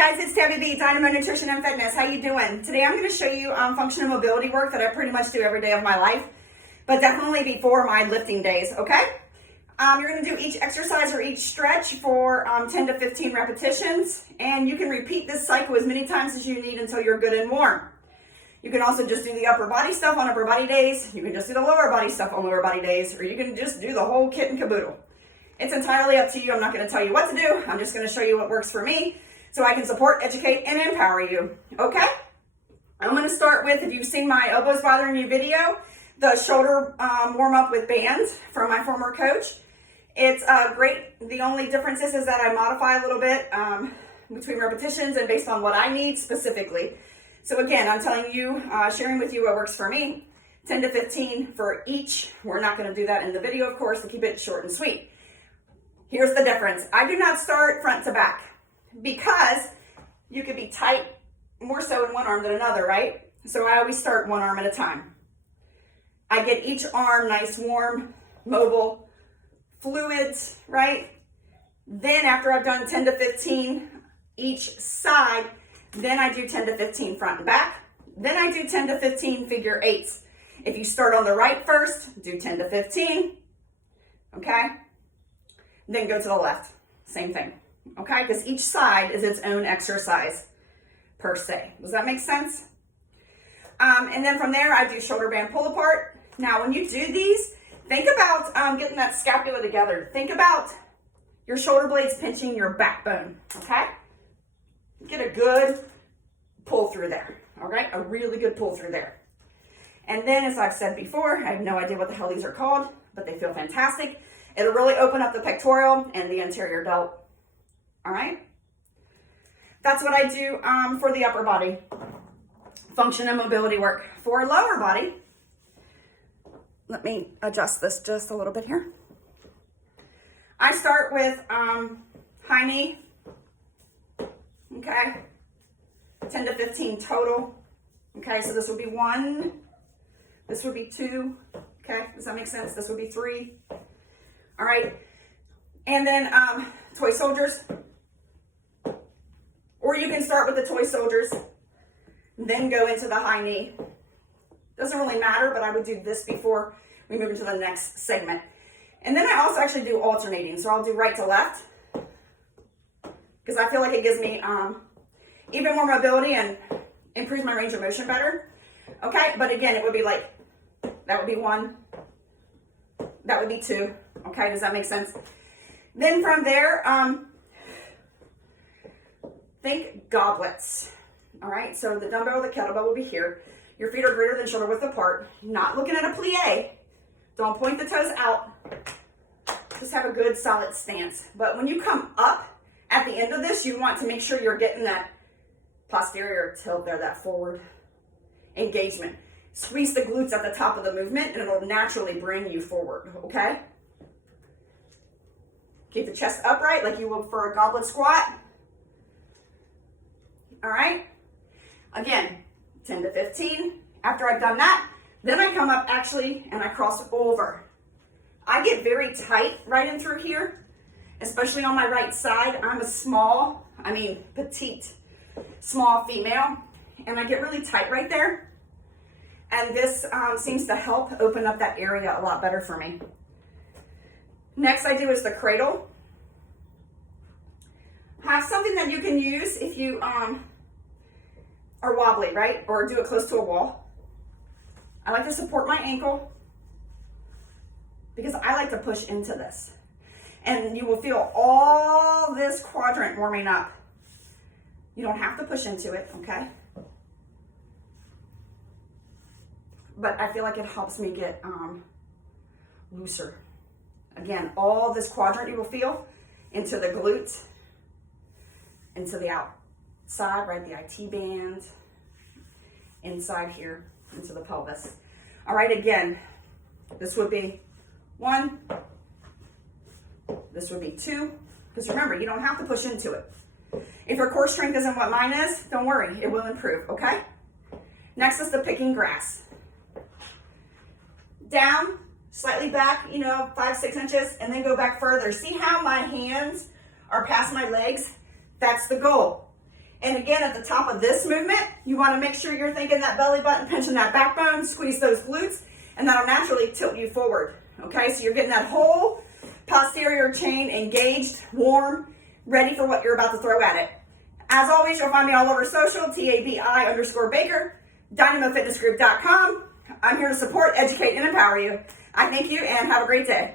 guys, it's Debbie B, Dynamo Nutrition and Fitness. How you doing? Today I'm going to show you functional mobility work that I pretty much do every day of my life, but definitely before my lifting days, okay? You're going to do each exercise or each stretch for 10 to 15 repetitions, and you can repeat this cycle as many times as you need until you're good and warm. You can also just do the upper body stuff on upper body days. You can just do the lower body stuff on lower body days, or you can just do the whole kit and caboodle. It's entirely up to you. I'm not going to tell you what to do. I'm just going to show you what works for me so I can support, educate, and empower you. Okay? I'm going to start with, if you've seen my elbows bothering you video, the shoulder warm up with bands from my former coach. It's great. The only difference is that I modify a little bit between repetitions and based on what I need specifically. So again, I'm telling you, sharing with you what works for me, 10 to 15 for each. We're not going to do that in the video, of course, to keep it short and sweet. Here's the difference. I do not start front to back because you could be tight more so in one arm than another, right? So I always start one arm at a time. I get each arm nice, warm, mobile, fluids, right? Then after I've done 10 to 15 each side, then I do 10 to 15 front and back. Then I do 10 to 15 figure eights. If you start on the right first, do 10 to 15, okay? Then go to the left, same thing, okay? Because each side is its own exercise per se. Does that make sense? And then from there, I do shoulder band pull apart. Now, when you do these, think about getting that scapula together. Think about your shoulder blades pinching your backbone, okay? Get a good pull through there, all right? A really good pull through there. And then, as I've said before, I have no idea what the hell these are called, but they feel fantastic. It'll really open up the pectoral and the anterior delt, all right? That's what I do for the upper body, function and mobility work. For lower body, let me adjust this just a little bit here. I start with high knee, okay, 10 to 15 total. Okay, so this would be 1, this would be 2, okay, does that make sense? This would be 3, all right, and then toy soldiers, or you can start with the toy soldiers, then go into the high knee. Doesn't really matter, but I would do this before we move into the next segment. And then I also actually do alternating, so I'll do right to left, because I feel like it gives me even more mobility and improves my range of motion better. Okay, but again, it would be like, that would be 1, that would be 2. Okay, does that make sense? Then from there, think goblets. All right, so the dumbbell or the kettlebell will be here. Your feet are greater than shoulder width apart. Not looking at a plie. Don't point the toes out. Just have a good solid stance. But when you come up at the end of this, you want to make sure you're getting that posterior tilt there, that forward engagement. Squeeze the glutes at the top of the movement and it'll naturally bring you forward, okay? Keep the chest upright like you would for a goblet squat. All right? Again, 10 to 15. After I've done that, then I come up actually and I cross over. I get very tight right in through here, especially on my right side. I'm a petite, small female, and I get really tight right there. And this seems to help open up that area a lot better for me. Next I do is the cradle. Have something that you can use if you are wobbly, right? Or do it close to a wall. I like to support my ankle because I like to push into this. And you will feel all this quadrant warming up. You don't have to push into it, okay? But I feel like it helps me get looser. Again, all this quadrant you will feel into the glutes, into the outside, right, the IT band, inside here, into the pelvis. All right, again, this would be 1, this would be 2, because remember, you don't have to push into it. If your core strength isn't what mine is, don't worry, it will improve, okay? Next is the picking grass. Down, slightly back, 5-6 inches, and then go back further. See how my hands are past my legs? That's the goal. And again, at the top of this movement, you want to make sure you're thinking that belly button, pinching that backbone, squeeze those glutes, and that'll naturally tilt you forward. Okay, so you're getting that whole posterior chain engaged, warm, ready for what you're about to throw at it. As always, you'll find me all over social, TABI_Baker, DynamoFitnessGroup.com. I'm here to support, educate, and empower you. I thank you and have a great day.